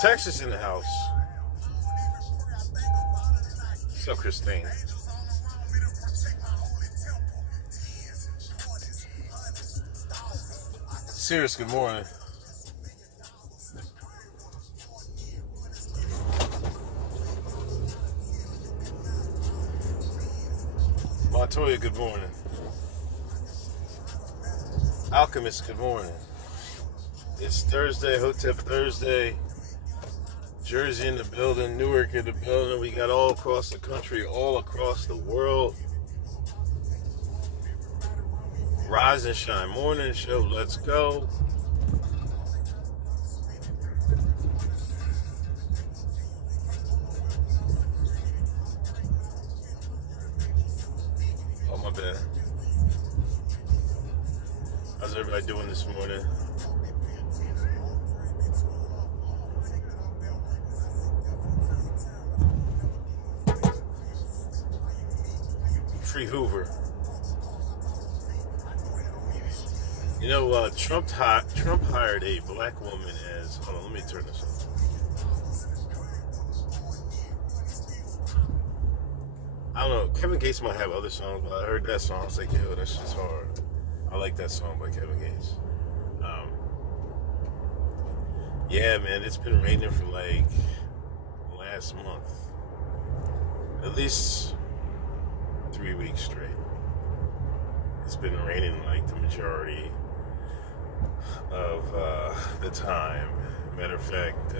Texas in the house. What's up, Christine? Serious, good morning. Montoya, good morning. Alchemist, good morning. It's Thursday, Hotep Thursday. Jersey in the building, Newark in the building. We got all across the country, all across the world. Rise and Shine Morning Show, let's go. Oh, my bad. How's everybody doing this morning? Free Hoover. You know, Trump hired a black woman as. Hold on, let me turn this on. I don't know. Kevin Gates might have other songs, but I heard that song. I was like, yo, that's just hard. I like that song by Kevin Gates. Yeah, man, it's been raining for like last month. At least 3 weeks straight. It's been raining like the majority of the time. Matter of fact,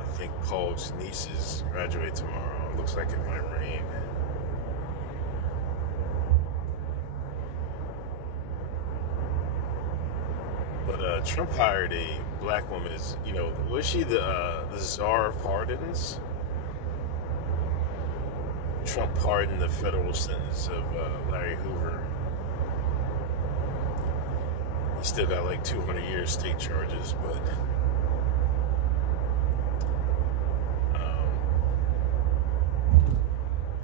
I think Paul's nieces graduate tomorrow. It looks like it might rain. But Trump hired a black woman as, you know, was she the czar of pardons? Trump pardoned the federal sentence of Larry Hoover. He still got like 200 years state charges, but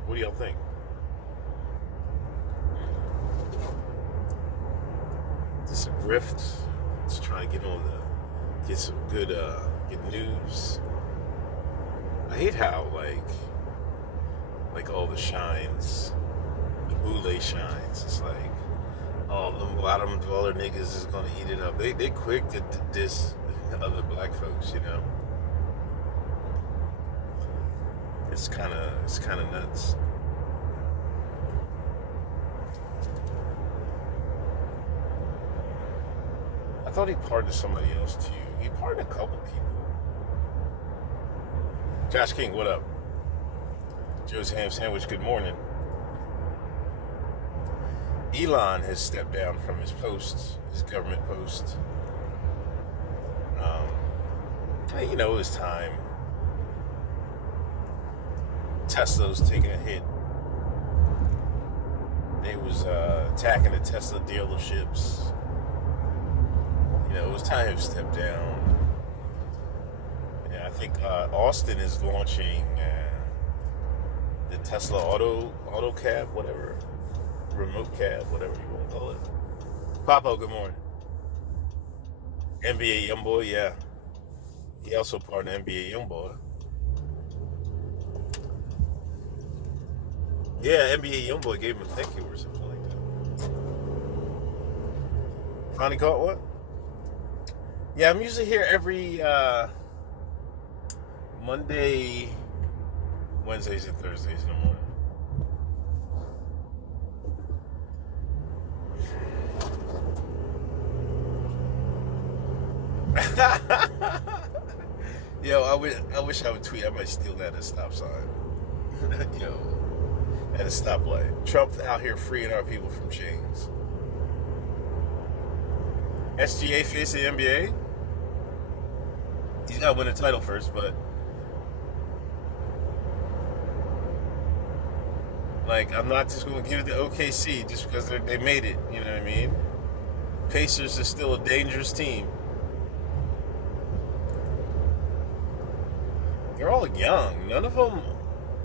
what do y'all think? Is this a grift? Just trying to get some good news. I hate how like all the shines, the boule shines. It's like, oh, them bottom dweller niggas is gonna eat it up. They quick to diss other black folks, you know. It's kind of nuts. I thought he pardoned somebody else too. He pardoned a couple people. Josh King, what up? Joe's Ham Sandwich, good morning. Elon has stepped down from his post, his government post. You know, it was time. Tesla was taking a hit. They was attacking the Tesla dealerships. You know, it was time to step down. And I think Austin is launching the Tesla auto cab, whatever, remote cab, whatever you want to call it. Papo, good morning. NBA Youngboy, yeah. He also pardoned NBA Youngboy. Yeah, NBA Youngboy gave him a thank you or something like that. Finally caught what? Yeah, I'm usually here every Monday, Wednesdays, and Thursdays in the morning. Yo, I wish I would tweet. I might steal that at a stop sign. Yo, at a stoplight. Trump out here freeing our people from chains. SGA face the NBA. He's got to win a title first, but like, I'm not just going to give it to OKC just because they made it. You know what I mean? Pacers is still a dangerous team. They're all young. None of them,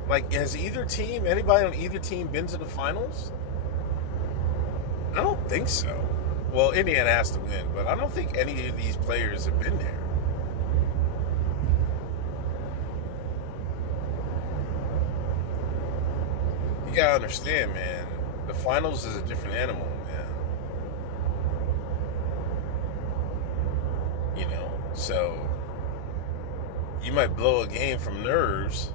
like, has anybody on either team been to the finals? I don't think so. Well, Indiana has to win, but I don't think any of these players have been there. You gotta understand, man. The finals is a different animal, man. You know, so you might blow a game from nerves,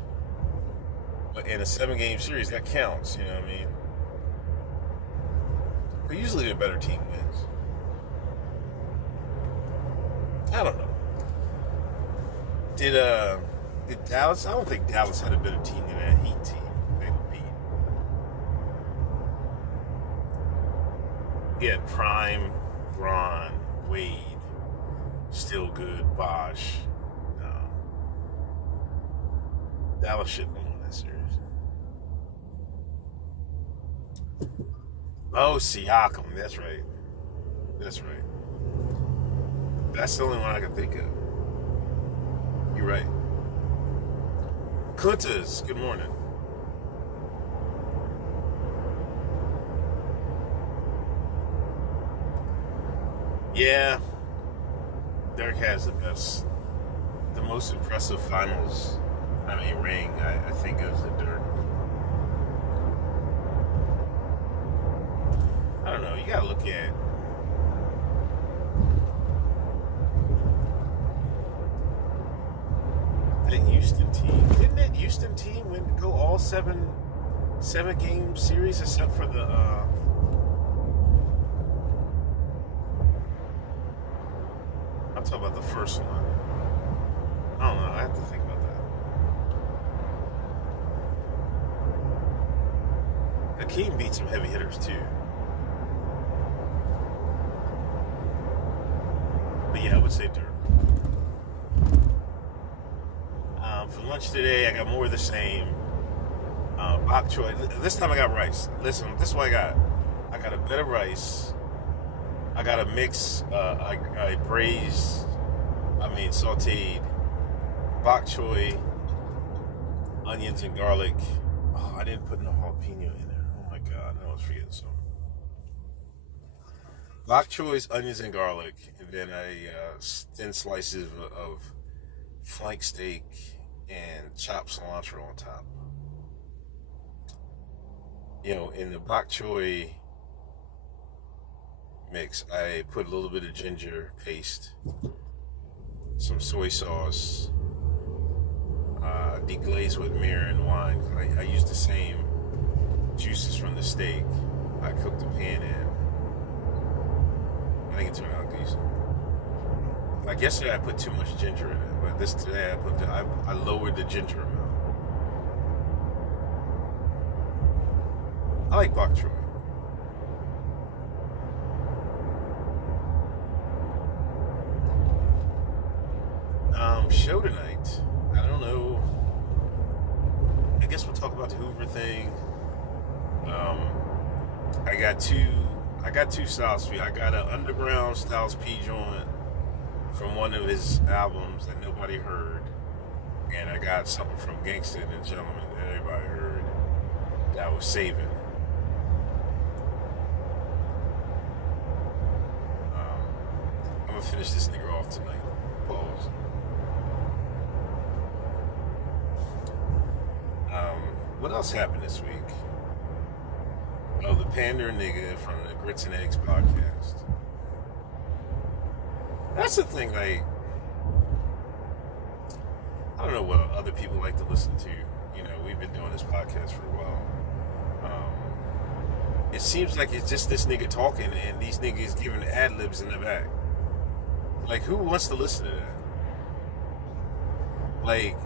but in a 7-game series, that counts. You know what I mean? But usually, the better team wins. I don't know. Did Dallas? I don't think Dallas had a better team than that Heat team. They beat. He had Prime, Braun, Wade, still good, Bosh. No. Dallas shouldn't have won that series. Oh, Siakam. That's right. That's right. That's the only one I can think of. You're right. Kuntas, good morning. Yeah, Dirk has the most impressive finals. I mean, ring. I think goes to Dirk. I don't know. You gotta look at. That Houston team. Didn't that Houston team go all seven game series except for the I'm talking about the first one. I don't know, I have to think about that. Hakeem beat some heavy hitters too. But yeah, I would say Dirk. For lunch today, I got more of the same. Bok choy. This time I got rice. Listen, this is what I got. I got a bit of rice. I got a mix. I braised. Sauteed bok choy, onions and garlic. Oh, I didn't put no jalapeno in there. Oh my god, I was forgetting something. Bok choys, onions and garlic, and then thin slices of flank steak and chopped cilantro on top. You know, in the bok choy mix, I put a little bit of ginger paste, some soy sauce, deglazed with mirror and wine. I used the same juices from the steak. I cooked the pan in. I think it turned out decent. Like yesterday, I put too much ginger in it, but today I lowered the ginger amount. I like bok choy. Show tonight. I don't know. I guess we'll talk about the Hoover thing. I got two Styles P. I got an underground Styles P joint from one of his albums that nobody heard, and I got something from Gangsta and the Gentleman that everybody heard that I was saving. I'm gonna finish this nigga off tonight. Pause. What else happened this week? Oh, the Pander nigga from the Grits and Eggs podcast. That's the thing, like, I don't know what other people like to listen to. You know, we've been doing this podcast for a while. It seems like it's just this nigga talking and these niggas giving ad-libs in the back. Like, who wants to listen to that? Like,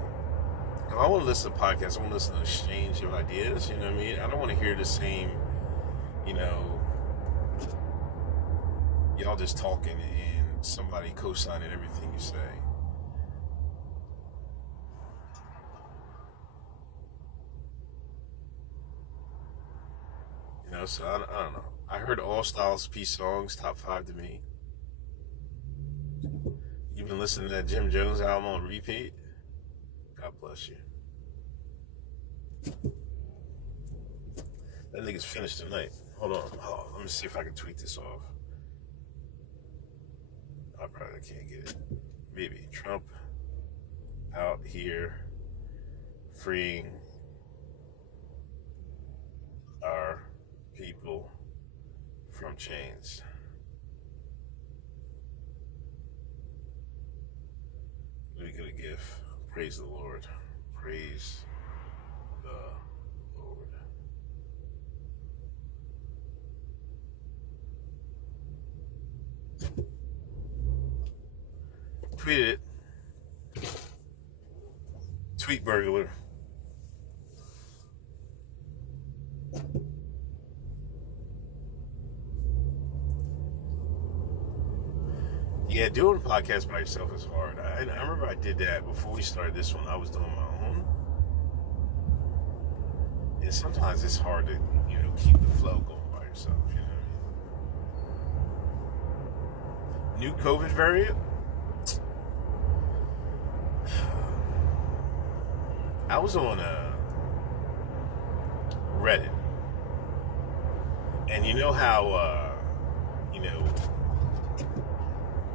if I want to listen to podcasts, I want to listen to exchange of ideas, you know what I mean? I don't want to hear the same, you know, y'all just talking and somebody co-signing everything you say. You know, so I don't know. I heard all Styles P songs, top 5 to me. You've been listening to that Jim Jones album on repeat? God bless you. That nigga's finished tonight. Hold on. Oh, let me see if I can tweet this off. I probably can't get it. Maybe Trump out here freeing our people from chains. Let me get a gift. Praise the Lord. Praise the Lord. Tweeted it. Tweet burglar. Yeah, doing a podcast by yourself is hard. I remember I did that before we started this one. I was doing my own. And sometimes it's hard to, keep the flow going by yourself. You know what I mean? New COVID variant? I was on Reddit. And you know how,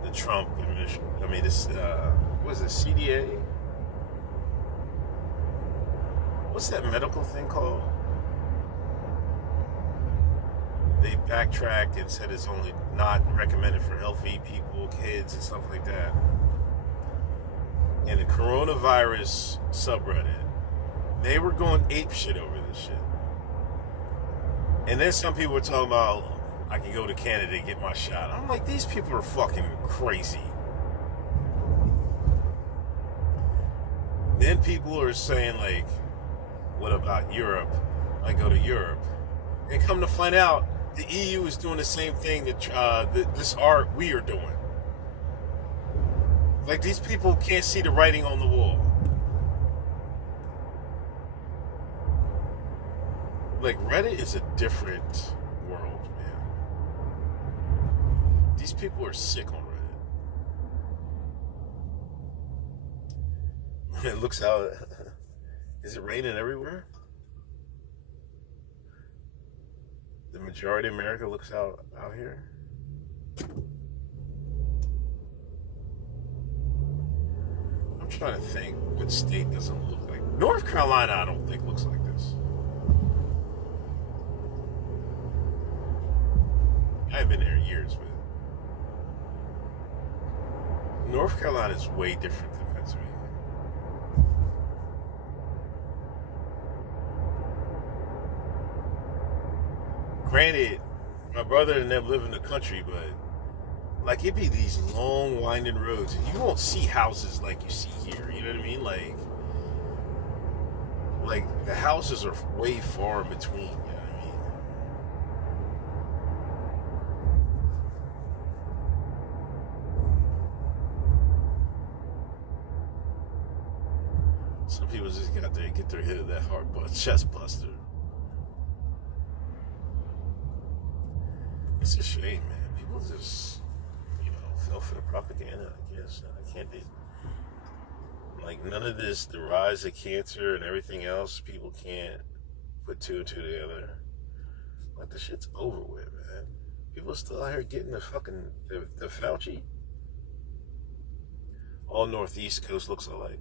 the Trump administration, what is it, CDA? What's that medical thing called? They backtracked and said it's only not recommended for healthy people, kids, and stuff like that. And the coronavirus subreddit, they were going apeshit over this shit. And then some people were talking about, I can go to Canada and get my shot. I'm like, these people are fucking crazy. Then people are saying, like, what about Europe? I go to Europe. And come to find out, the EU is doing the same thing that we are doing. Like, these people can't see the writing on the wall. Like, Reddit is a different world, man. These people are sick on Reddit. It looks out. Is it raining everywhere? The majority of America looks out here. I'm trying to think what state doesn't look like. North Carolina, I don't think looks like this. I haven't been there in years, but North Carolina is way different than Pennsylvania. Granted, my brother and them live in the country, but like it'd be these long winding roads and you won't see houses like you see here. You know what I mean? Like the houses are way far in between. You know what I mean? Some people just got there and get their hit of that chest buster. It's a shame, man. People just, fell for the propaganda, I guess. I can't be. Like, none of this, the rise of cancer and everything else, people can't put two and two together. Like, the shit's over with, man. People are still out here getting the Fauci. All Northeast Coast looks alike.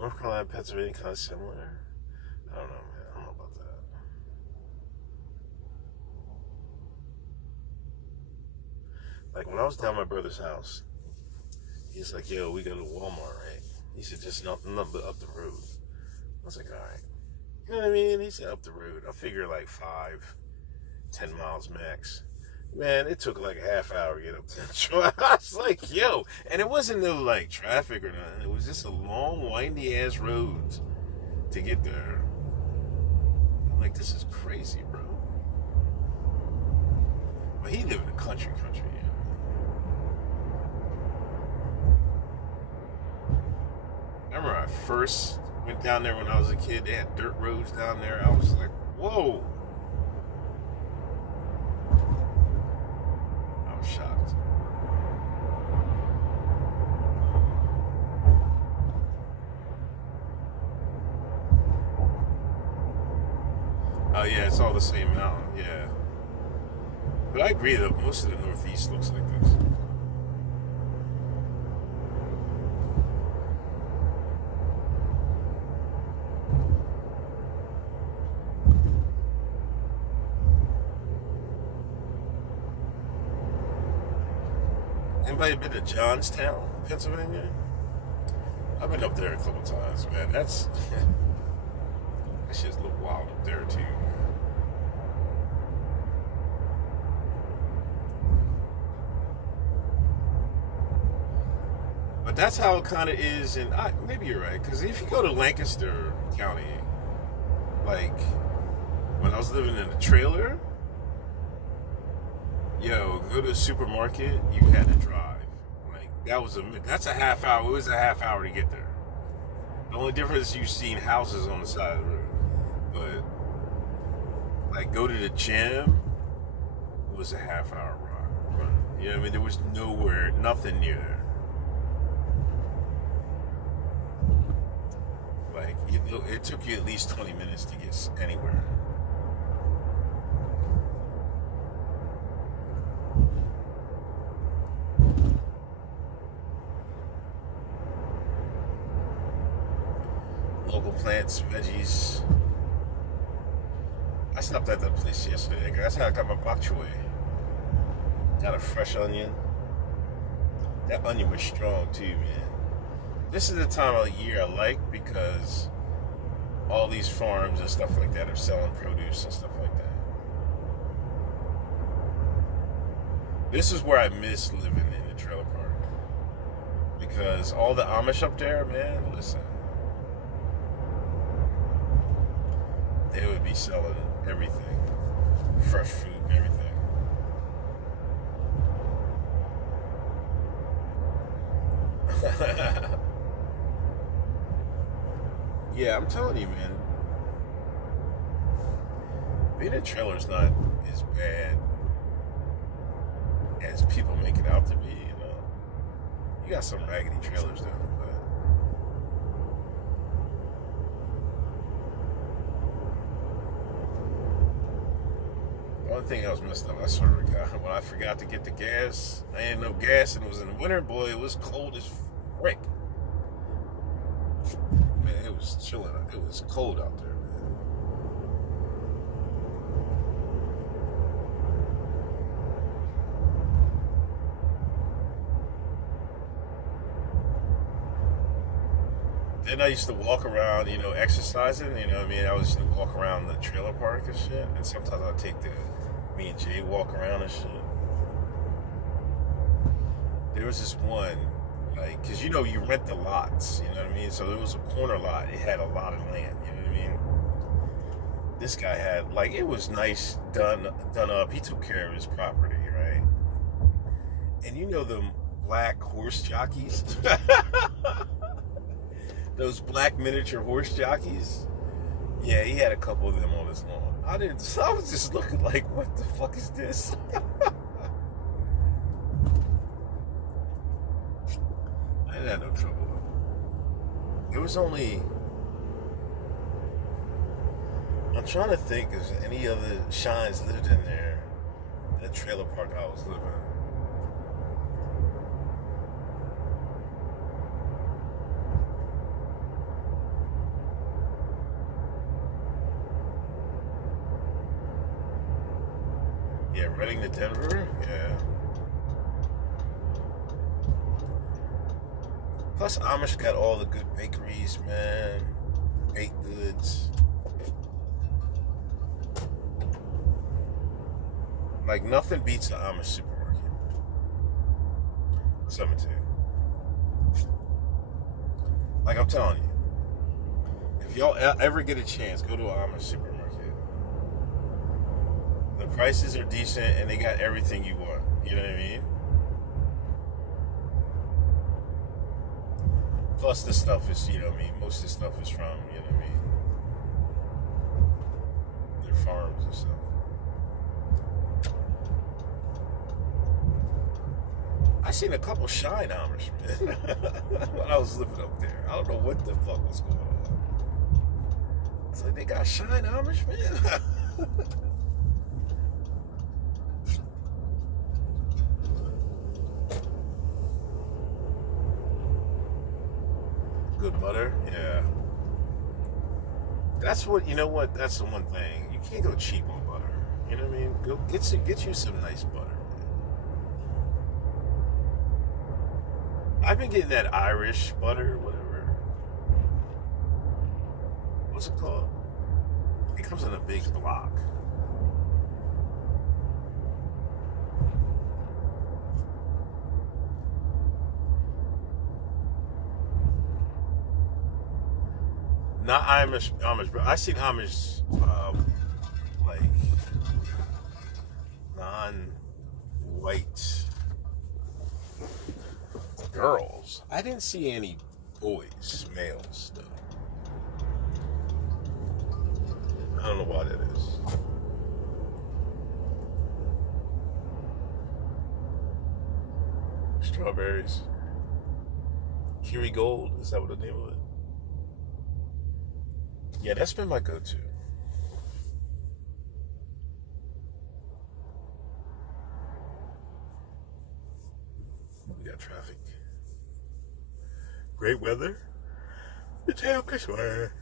North Carolina, Pennsylvania, kind of similar. I don't know, man. I don't know about that. Like, when I was down at my brother's house, he's like, yo, we go to Walmart, right? He said, just nothing but up the road. I was like, all right. You know what I mean? He said, up the road. I figure like 5-10 miles max. Man, it took like a half hour to get up to the truck. I was like, yo. And it wasn't no like traffic or nothing. It was just a long, windy ass roads to get there. I'm like, this is crazy, bro. But he lived in the country, yeah. I remember I first went down there when I was a kid. They had dirt roads down there. I was like, whoa. I was shocked. Oh, yeah, it's all the same mountain, yeah. But I agree that most of the Northeast looks like this. Anybody been to Johnstown, Pennsylvania? I've been up there a couple times, man. That shit's a little wild up there too, man. But that's how it kind of is, and maybe you're right. Because if you go to Lancaster County, like when I was living in a trailer, yo, go to a supermarket, you had to drive. Like that's a half hour. It was a half hour to get there. The only difference is you've seen houses on the side of the road, but like go to the gym, it was a half hour run. You know what I mean? There was nothing near there. Like it took you at least 20 minutes to get anywhere. Local plants, veggies. I stopped at that place yesterday. That's how I got my bok choy. Got a fresh onion. That onion was strong too, man. This is the time of year I like because all these farms and stuff like that are selling produce and stuff like that. This is where I miss living in the trailer park. Because all the Amish up there, man, listen. They would be selling everything. Fresh food and everything. Yeah, I'm telling you, man. Being in a trailer is not as bad as people make it out to be, you know. You got some raggedy trailers though, but the only thing I was messed up, I swear to God, when I forgot to get the gas, I had no gas and it was in the winter, boy, it was cold as frick. Man, it was chilling. It was cold out there, man. Then I used to walk around, you know, exercising, you know what I mean? I used to walk around the trailer park and shit. And sometimes I'd take me and Jay walk around and shit. There was this one, like, cause you know you rent the lots, you know what I mean? So there was a corner lot. It had a lot of land, you know what I mean? This guy had, like, it was nice, done up. He took care of his property, right? And you know them black horse jockeys? Those black miniature horse jockeys? Yeah, he had a couple of them on his lawn. I was just looking like, what the fuck is this? I didn't have no trouble though. It was only, I'm trying to think if any other shines lived in there, in the trailer park I was living in. Yeah, Reading to Denver, yeah. Plus, Amish got all the good bakeries, man. Baked goods. Like, nothing beats an Amish supermarket. Something to you. Like, I'm telling you. If y'all ever get a chance, go to an Amish supermarket. The prices are decent, and they got everything you want. You know what I mean? Plus the stuff is, you know what I mean, most of the stuff is from, you know what I mean, their farms and stuff. I seen a couple Shine Amish, man, when I was living up there. I don't know what the fuck was going on. I was like, they got Shine Amish, man? That's what you know. What that's the one thing you can't go cheap on butter. You know what I mean? Go get you some nice butter. I've been getting that Irish butter, whatever. What's it called? It comes in a big block. Not Amish, but I seen Amish, like non-white girls. I didn't see any boys, males though. I don't know why that is. Strawberries. Kiri Gold, is that what the name of it? Yeah, that's been my go-to. We got traffic. Great weather. The tail I swear.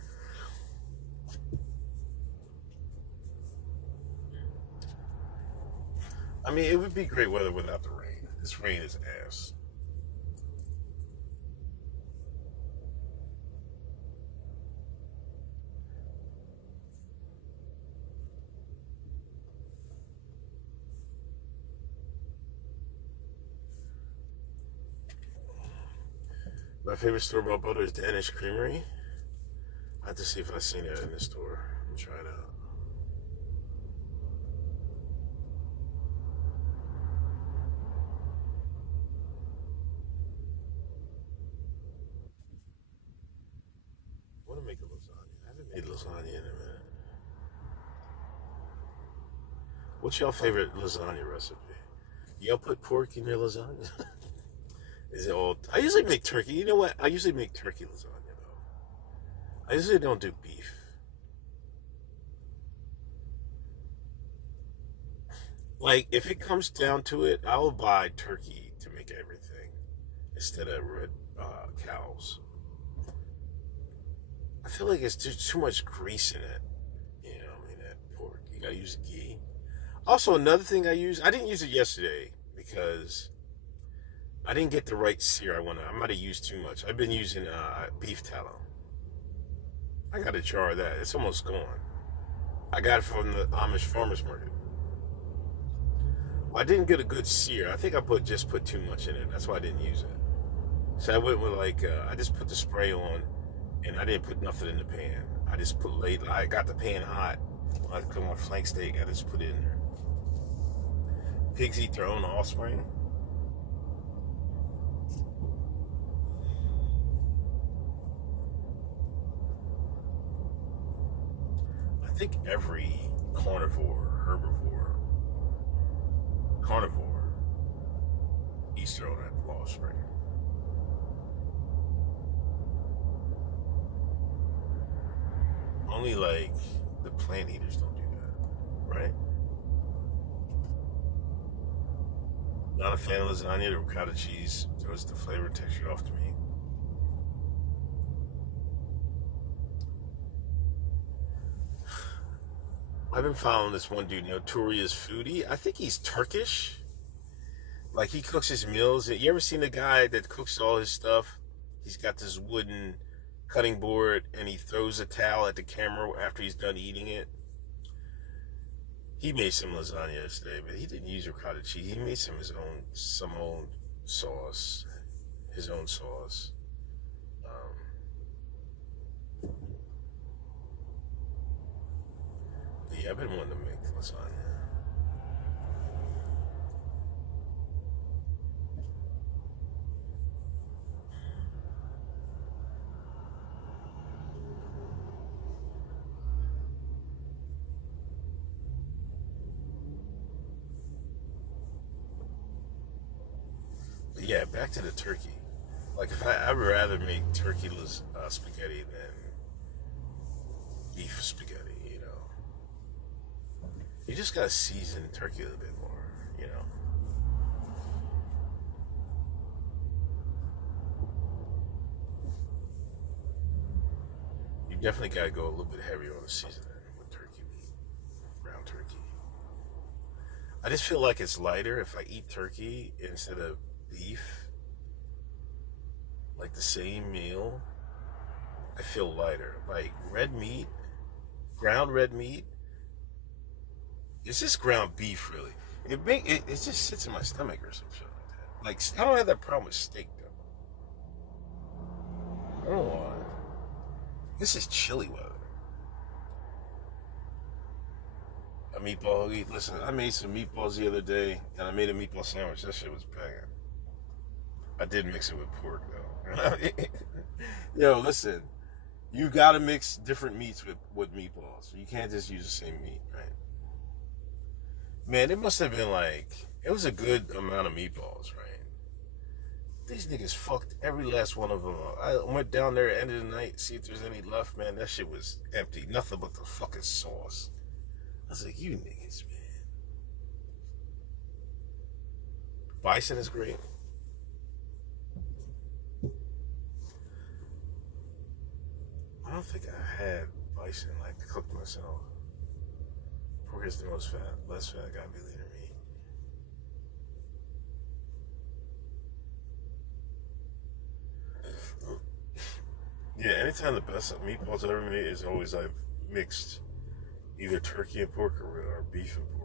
I mean, it would be great weather without the rain. This rain is ass. My favorite store bought butter is Danish Creamery. I have to see if I've seen it in the store and try it out. I want to make a lasagna. I haven't made lasagna in a minute. What's your favorite lasagna recipe? Y'all put pork in your lasagna? Is it all? I usually make turkey. You know what? I usually make turkey lasagna though. I usually don't do beef. Like if it comes down to it, I will buy turkey to make everything instead of red cows. I feel like it's just too much grease in it. You know, I mean that pork. You gotta use ghee. Also, another thing I didn't use it yesterday because I didn't get the right sear I wanted. I might have used too much. I've been using beef tallow. I got a jar of that. It's almost gone. I got it from the Amish farmers market. Well, I didn't get a good sear. I think I just put too much in it. That's why I didn't use it. So I went with I just put the spray on, and I didn't put nothing in the pan. I got the pan hot. When I cook my flank steak, I just put it in there. Pigs eat their own offspring. I think every carnivore eats their own offspring. Only like the plant eaters don't do that, right? Not a fan of lasagna. The ricotta cheese throws the flavor and texture off to me. I've been following this one dude, Notorious Foodie. I think he's Turkish. Like he cooks his meals. You ever seen the guy that cooks all his stuff? He's got this wooden cutting board and he throws a towel at the camera after he's done eating it. He made some lasagna yesterday, but he didn't use ricotta cheese. He made some own sauce, his own sauce. Yeah, I've been wanting to make lasagna. But yeah, back to the turkey. Like if I'd rather make turkey spaghetti than beef spaghetti. You just gotta season turkey a little bit more. You definitely gotta go a little bit heavier on the seasoning with turkey meat, ground turkey. I just feel like it's lighter if I eat turkey instead of beef, like the same meal. I feel lighter. Like red meat, ground red meat. It's just ground beef, really. It just sits in my stomach or some shit like that. Like I don't have that problem with steak though. I don't know why. This is chilly weather. A meatball. Listen, I made some meatballs the other day, and I made a meatball sandwich. That shit was banging. I did mix it with pork though. Yo, listen. You gotta mix different meats with meatballs. You can't just use the same meat, right? Man, it must have been like, it was a good amount of meatballs, right? These niggas fucked every last one of them up. I went down there at the end of the night, see if there's any left, man. That shit was empty. Nothing but the fucking sauce. I was like, you niggas, man. Bison is great. I don't think I had bison, like, cooked myself. Pork is the most fat. Less fat, gotta be leaner meat. Yeah, anytime the best meatballs I ever made is always I've mixed either turkey and pork or beef and pork.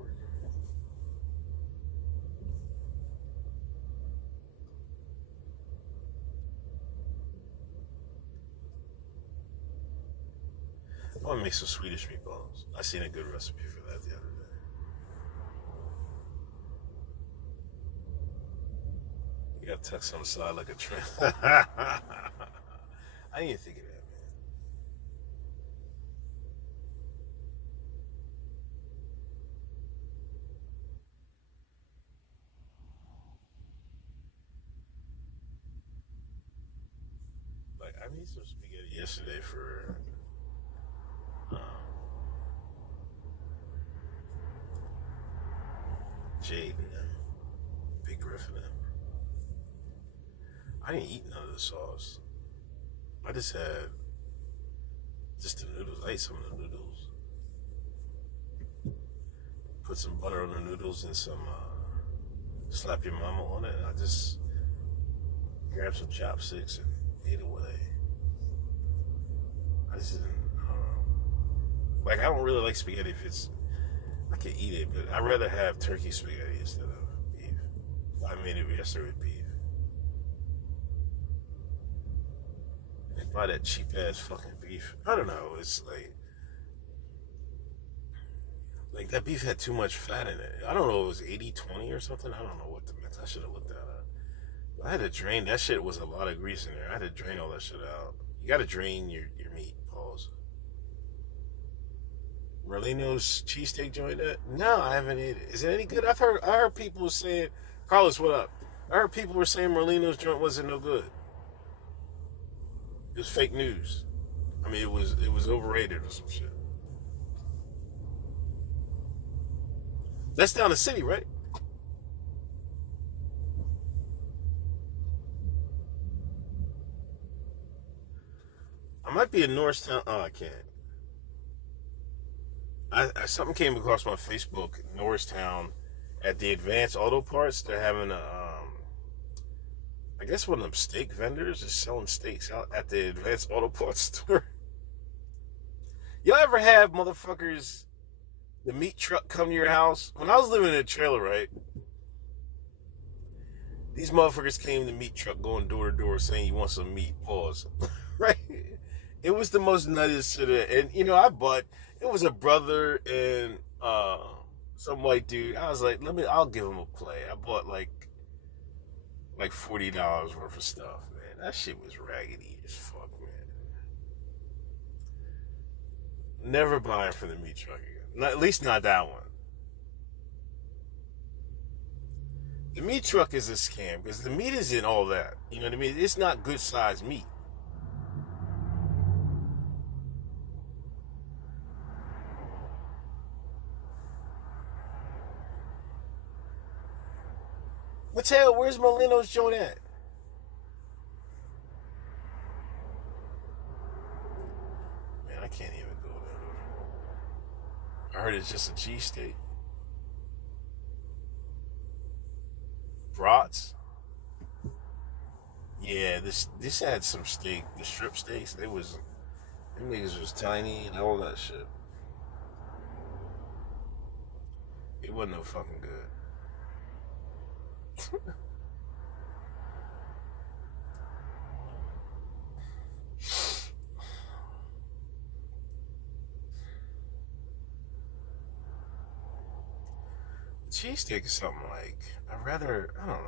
I want to make some Swedish meatballs. I seen a good recipe for that the other day. You got text on the side like a trend. I didn't even think of that, man. Like, I made some spaghetti yesterday for um, Jade and them, Big Griff and them. I didn't eat none of the sauce. I just had just the noodles. I ate some of the noodles. Put some butter on the noodles and some slap your mama on it. And I just grabbed some chopsticks and ate away. I just didn't, I don't know. Like, I don't really like spaghetti if it's, I can eat it, but I'd rather have turkey spaghetti instead of beef. I made it yesterday with beef. And buy that cheap ass fucking beef. I don't know. It's like that beef had too much fat in it. I don't know. It was 80-20 or something. I don't know what the mix. I should have looked that up. I had to drain. That shit was a lot of grease in there. I had to drain all that shit out. You got to drain your meat. Pause. Merlino's cheesesteak joint? No, I haven't eaten it. Is it any good? I heard people saying, Carlos, what up? I heard people were saying Merlino's joint wasn't no good. It was fake news. I mean, it was overrated or some shit. That's down the city, right? I might be in Norristown. Oh, I can't. Something came across my Facebook, Norristown, at the Advanced Auto Parts. They're having I guess one of them steak vendors is selling steaks out at the Advanced Auto Parts store. Y'all ever have motherfuckers, the meat truck come to your house? When I was living in a trailer, right? These motherfuckers came to meat truck going door to door saying you want some meat. Pause. Right? It was the most nuttiest shit. And I bought. It was a brother and some white dude. I was like, I'll give him a play. I bought like $40 worth of stuff, man. That shit was raggedy as fuck, man. Never buying from the meat truck again. At least not that one. The meat truck is a scam because the meat isn't all that. You know what I mean? It's not good sized meat. Mateo, where's Molino's joint at? I heard it's just a cheesesteak. Brats. Yeah, this had some steak. The strip steaks. Them niggas was tiny and all that shit. It wasn't no fucking good. Cheesesteak is something like I don't know.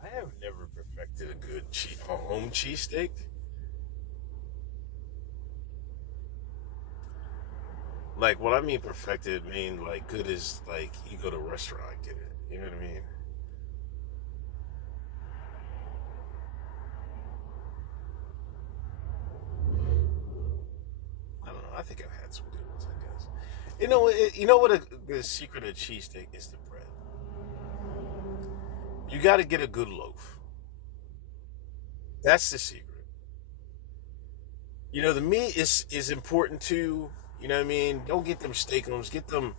I have never perfected a good a home cheesesteak. Like what I mean perfected mean like good is like you go to a restaurant and get it. You know what I mean? I don't know. I think I've had some good ones. I guess. You know what? The secret of cheesesteak is the bread. You got to get a good loaf. That's the secret. The meat is important too. You know what I mean? Don't get them steakums. Get them.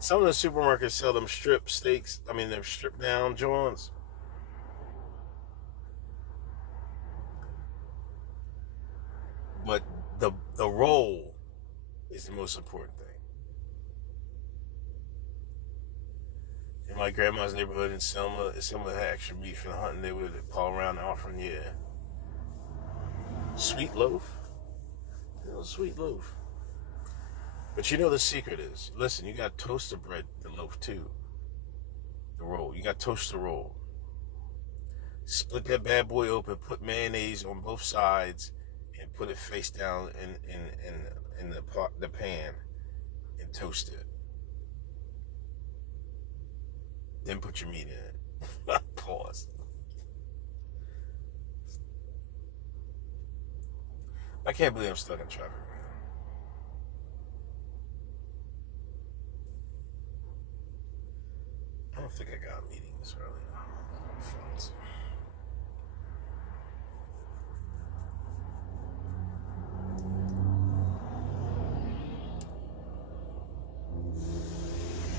Some of the supermarkets sell them strip steaks. I mean, them stripped down joints. But the roll is the most important thing. In my grandma's neighborhood in Selma, if someone had extra beef and hunting, they would call around offering, yeah, sweet loaf. Sweet loaf. But the secret is, listen, you got to toast the bread, the loaf too, the roll. You got to toast the roll. Split that bad boy open, put mayonnaise on both sides, and put it face down in the pan, and toast it. Then put your meat in it. Pause. I can't believe I'm stuck in traffic, man. I don't think I got a meeting this early.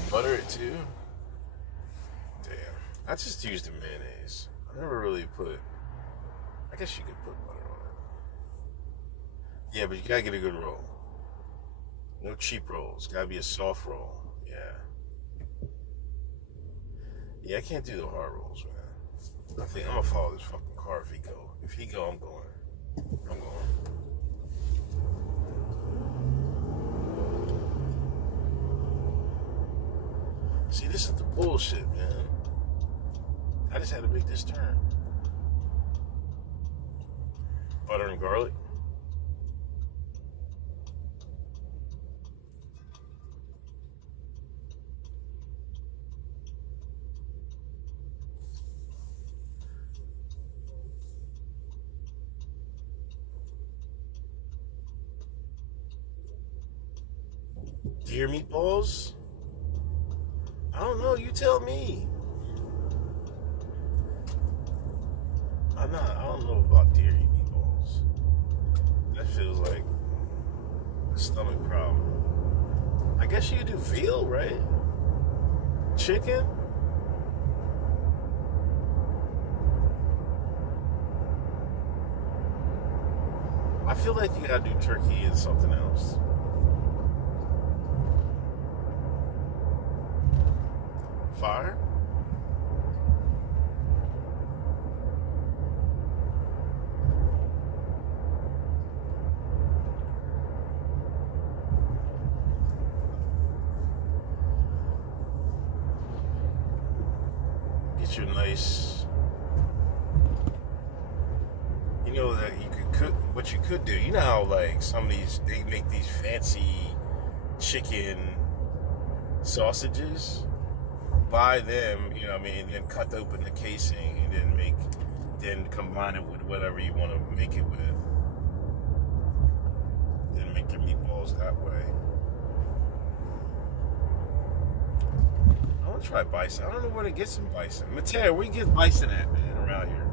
Butter it too? Damn. I just used the mayonnaise. I never really put. I guess you could put butter on it. Yeah, but you gotta get a good roll. No cheap rolls. Gotta be a soft roll. Yeah. Yeah, I can't do the hard rolls, man. I think I'm gonna follow this fucking car if he go. If he go, I'm going. I'm going. See, this is the bullshit, man. I just had to make this turn. Butter and garlic. Deer meatballs? I don't know. You tell me. I don't know about deer meatballs. That feels like a stomach problem. I guess you could do veal, right? Chicken? I feel like you gotta do turkey and something else. Fire? Get you a nice. That you could cook. What you could do, how like some of these they make these fancy chicken sausages. Buy them, then cut open the casing and then combine it with whatever you want to make it with. Then make your meatballs that way. I don't want to try bison. I don't know where to get some bison. Mateo, where you get bison at, man, around here?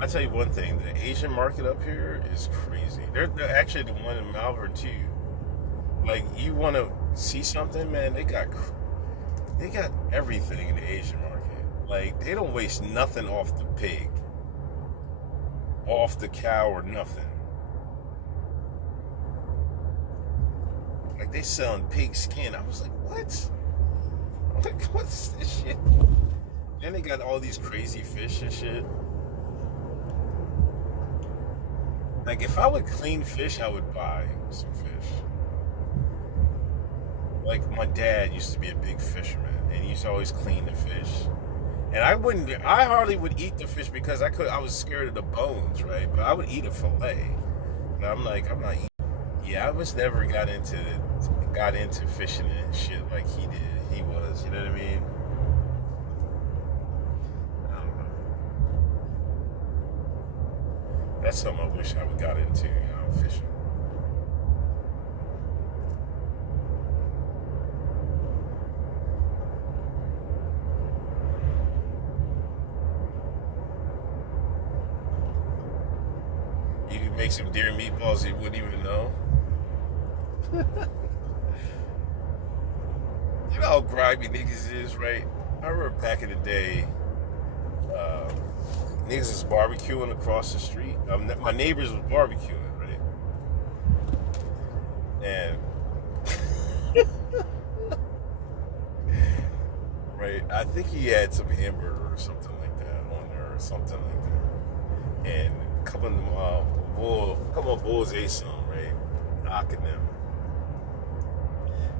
I tell you one thing, the Asian market up here is crazy. They're actually the one in Malvern too. Like, you want to see something, man? They got everything in the Asian market. Like, they don't waste nothing off the pig, off the cow, or nothing. Like, they selling pig skin. I was like, what? I'm like, what's this shit? Then they got all these crazy fish and shit. Like, if I would clean fish, I would buy some fish. Like, my dad used to be a big fisherman, and he used to always clean the fish. And I hardly would eat the fish because I was scared of the bones, right? But I would eat a fillet. But I'm like, I'm not eating. Yeah, I was never got into fishing and shit like he did. He was, you know what I mean? I don't know. That's something I wish I would got into, fishing. You could make some deer meatballs you wouldn't even know. You know how grimy niggas is, right? I remember back in the day, niggas was barbecuing across the street. My neighbors was barbecuing, right? And right, I think he had some hamburger or something like that on there, or something like that. And a couple of bulls ate some, right? Knocking them.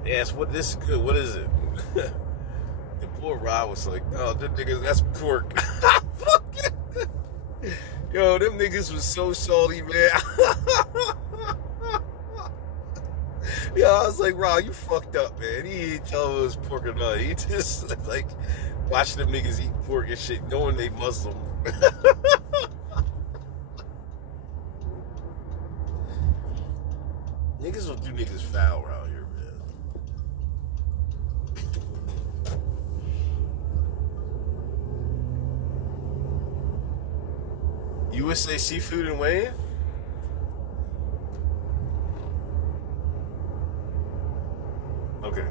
They asked, "What? This is good. What is it?" The poor Rod was like, "No, them niggas, that's pork." Fuck it. Yo, them niggas was so salty, man. Yo, I was like, Rod, you fucked up, man. He ain't tell me it was pork or not. He just like watching them niggas eat pork and shit, knowing they Muslim. Niggas will do niggas foul around here, man. USA Seafood in Wayne? Okay.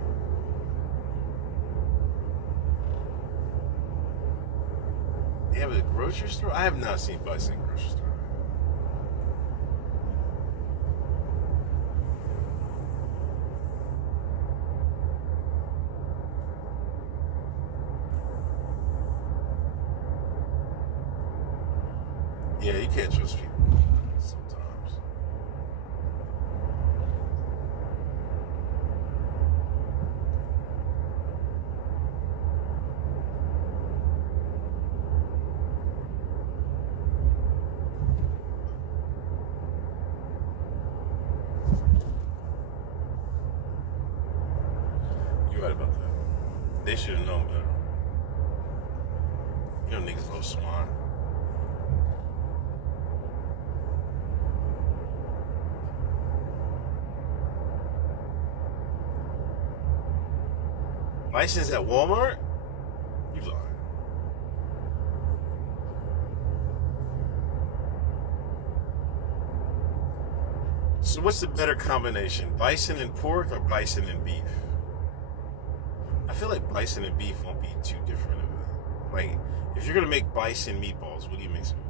They have a grocery store? I have not seen Bison grocery store. Yeah, you can't trust people sometimes. You're right about that. They should have known better. You know niggas love swine. License at Walmart? You lying. So what's the better combination? Bison and pork or bison and beef? I feel like bison and beef won't be too different of it. Like, if you're gonna make bison meatballs, what do you mix it with?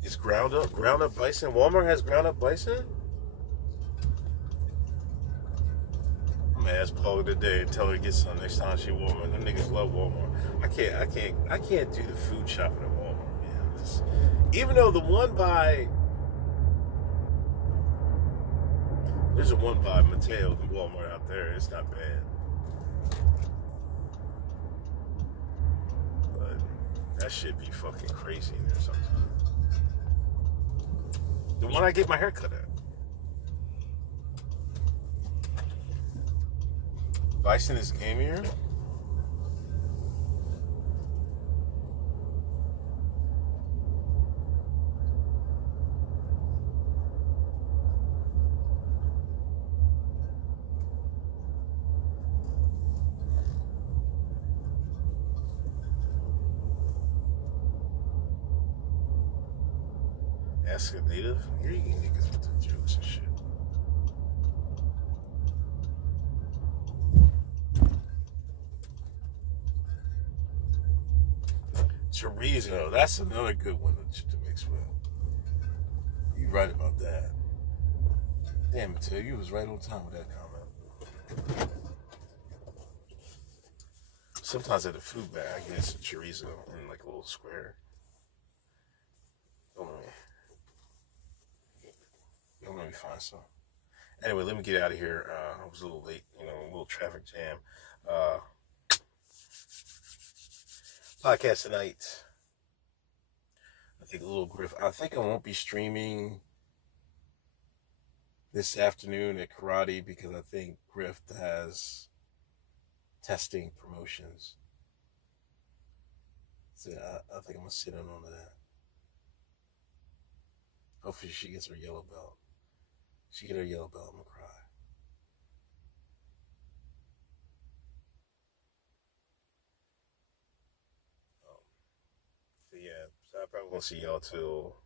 It's ground up bison. Walmart has ground up bison. I'm gonna ask Paula today and tell her to get some next time she Walmart. Them niggas love Walmart. I can't do the food shopping at Walmart, man. Even though there's a one by Mateo, the Walmart out there. It's not bad. that shit be fucking crazy in there sometimes. The one I get my hair cut at. Bison is gamier. Ask a native. Here you niggas with the jokes and shit. Chorizo. That's another good one to mix with. You right about that. Damn, Mateo, you was right on time with that comment. Sometimes at a food bag, I get some chorizo in like a little square. Don't let me find some. Anyway, let me get out of here. I was a little late, a little traffic jam. Podcast tonight. I think a little Griff. I think I won't be streaming this afternoon at karate because I think Griff has testing promotions. So I think I'm gonna sit in on that. Hopefully she gets her yellow belt. She get her yellow belt, I'm gonna cry. So yeah, so I probably won't see y'all till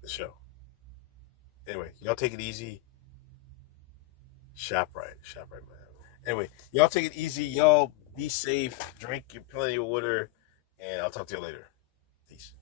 the show. Anyway, y'all take it easy. Shop right, man. Anyway, y'all take it easy. Y'all be safe. Drink plenty of water, and I'll talk to you later. Peace.